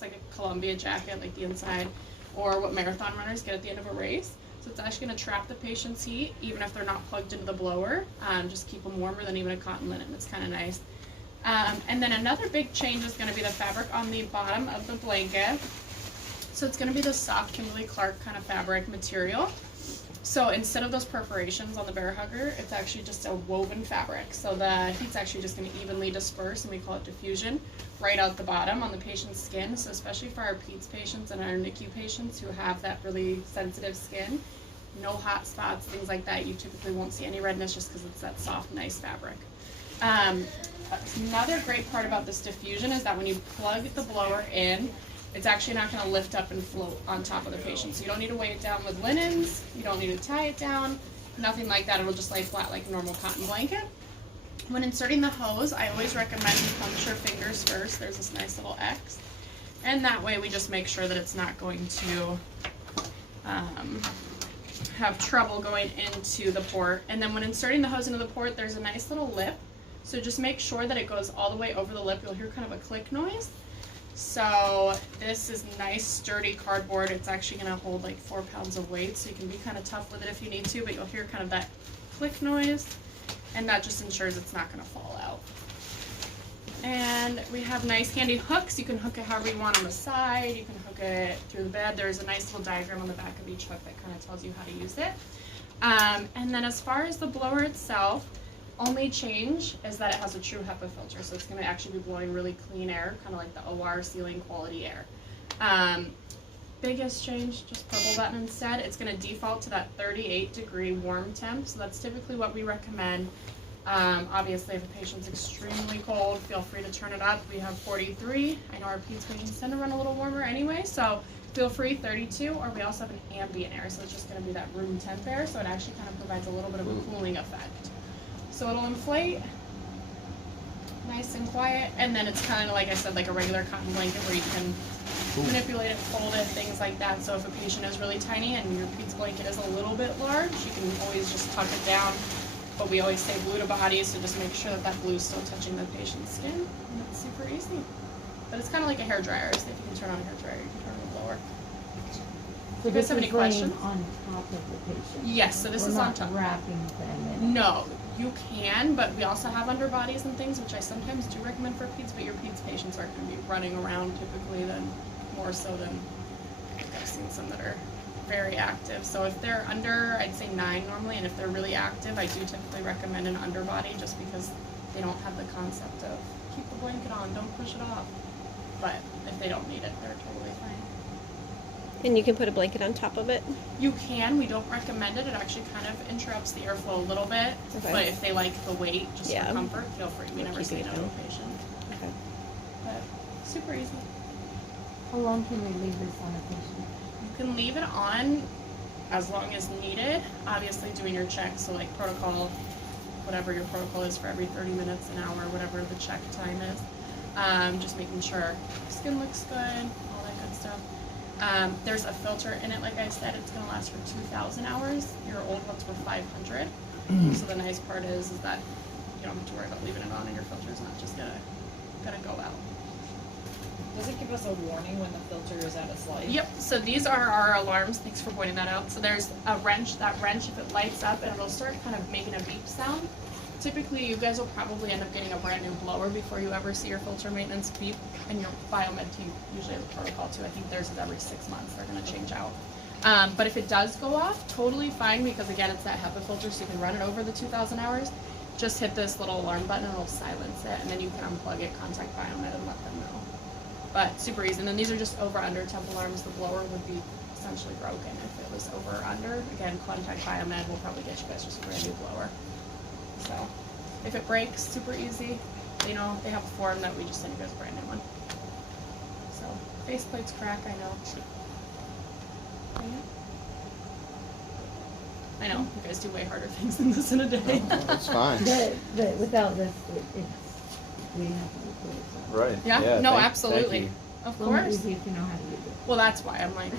It's like a Columbia jacket, like the inside, or what marathon runners get at the end of a race. So it's actually going to trap the patient's heat, even if they're not plugged into the blower. Just keep them warmer than even a cotton linen. It's kind of nice. And then another big change is going to be the fabric on the bottom of the blanket. So it's going to be the soft Kimberly-Clark kind of fabric material. So instead of those perforations on the bear hugger, it's actually just a woven fabric. So the heat's actually just going to evenly disperse, and we call it diffusion, right out the bottom on the patient's skin. So especially for our PEDS patients and our NICU patients who have that really sensitive skin, no hot spots, things like that, you typically won't see any redness just because it's that soft, nice fabric. Another great part about this diffusion is that when you plug the blower in, it's actually not going to lift up and float on top of the patient. So you don't need to weigh it down with linens, you don't need to tie it down, nothing like that. It'll just lay flat like a normal cotton blanket. When inserting the hose, I always recommend you puncture fingers first. There's this nice little X. And that way we just make sure that it's not going to have trouble going into the port. And then when inserting the hose into the port, there's a nice little lip. So just make sure that it goes all the way over the lip. You'll hear kind of a click noise. So this is nice sturdy cardboard. It's actually going to hold like 4 pounds of weight, so you can be kind of tough with it if you need to, but you'll hear kind of that click noise, and that just ensures it's not going to fall out. And we have nice handy hooks. You can hook it however you want on the side. You can hook it through the bed. There's a nice little diagram on the back of each hook that kind of tells you how to use it. And then as far as the blower itself, only change is that it has a true HEPA filter, so it's going to actually be blowing really clean air, kind of like the OR ceiling quality air. Biggest change, just purple button instead. It's going to default to that 38-degree warm temp, so that's typically what we recommend. Obviously, if a patient's extremely cold, feel free to turn it up. We have 43. I know our PEDS patients tend to run a little warmer anyway, so feel free 32, or we also have an ambient air, so it's just going to be that room temp air, so it actually kind of provides a little bit of a cooling effect. So it'll inflate, nice and quiet, and then it's kind of, like I said, like a regular cotton blanket where you can manipulate it, fold it, things like that. So if a patient is really tiny and your PEDS blanket is a little bit large, you can always just tuck it down. But we always say blue to body, so just make sure that that glue is still touching the patient's skin, and it's super easy. But it's kind of like a hair dryer, so if you can turn on a hair dryer, you can turn on the blower. So you guys have any questions? On top of the patient. Yes, so this is on top. Wrapping them in. No, you can, but we also have underbodies and things, which I sometimes do recommend for PEDS, but your PEDS patients aren't going to be running around typically, then more so than I've seen some that are very active. So if they're under, I'd say 9 normally, and if they're really active, I do typically recommend an underbody just because they don't have the concept of keep the blanket on, don't push it off. But if they don't need it, they're totally fine. And you can put a blanket on top of it? You can. We don't recommend it. It actually kind of interrupts the airflow a little bit. Okay. But if they like the weight, just for comfort, feel free. We never say no to a patient. Okay. But super easy. How long can we leave this on a patient? You can leave it on as long as needed. Obviously doing your checks, so like protocol, whatever your protocol is for every 30 minutes, an hour, whatever the check time is. Just making sure skin looks good, all that good stuff. There's a filter in it, like I said, it's going to last for 2,000 hours. Your old ones were 500. So the nice part is that you don't have to worry about leaving it on, and your filter's not just gonna go out. Does it give us a warning when the filter is at its life? Yep, so these are our alarms. Thanks for pointing that out. So there's a wrench. That wrench, if it lights up, and it'll start kind of making a beep sound. Typically, you guys will probably end up getting a brand new blower before you ever see your filter maintenance beep, and your biomed team usually has a protocol too. I think theirs is every 6 months they're going to change out. But if it does go off, totally fine, because again, it's that HEPA filter, so you can run it over the 2,000 hours. Just hit this little alarm button and it'll silence it, and then you can unplug it, contact biomed, and let them know. But super easy. And then these are just over-under temp alarms. The blower would be essentially broken if it was over or under. Again, contact biomed. We'll probably get you guys just a brand new blower. So if it breaks, super easy. You know, they have a form that we just send you guys a brand new one. So faceplates crack, I know. I know, you guys do way harder things than this in a day. No, that's fine. Without this, we have to replace it. Right. Yeah, no, absolutely. Thank you. Of Well, course. easy if you know how to use it. Well, that's why I'm like,